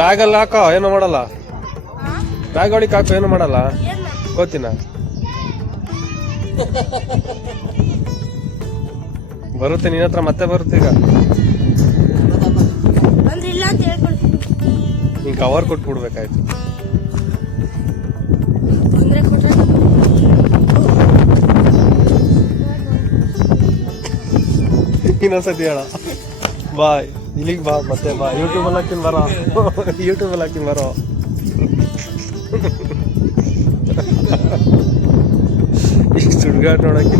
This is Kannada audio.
ಬ್ಯಾಗಲ್ಲಿ ಹಾಕೋ, ಏನು ಮಾಡಲ್ಲ. ಬ್ಯಾಗ್ ಒಳಗೆ ಹಾಕೋ, ಏನು ಮಾಡಲ್ಲ. ಕೋತಿನ ಬರುತ್ತೆ ನಿನ್ನ ಹತ್ರ, ಮತ್ತೆ ಬರುತ್ತೆ ಈಗ. ನೀನ್ ಕವರ್ ಕೊಟ್ಬಿಡ್ಬೇಕಾಯ್ತು. ಇನ್ನೊಂದ್ಸತಿ ಹೇಳ. ಬಾಯ್, ಇಲ್ಲಿಗೆ ಬಾ, ಮತ್ತೆ ಬಾ. ಯೂಟ್ಯೂಬಲ್ಲಿ ಹಾಕಿನ್ ಬರೋ, ಯೂಟ್ಯೂಬಲ್ಲಿ ಹಾಕಿನ್ ಬರೋ. ಇಷ್ಟು ಸುಡ್ಗಾಡ್ ನೋಡಕ್ಕೆ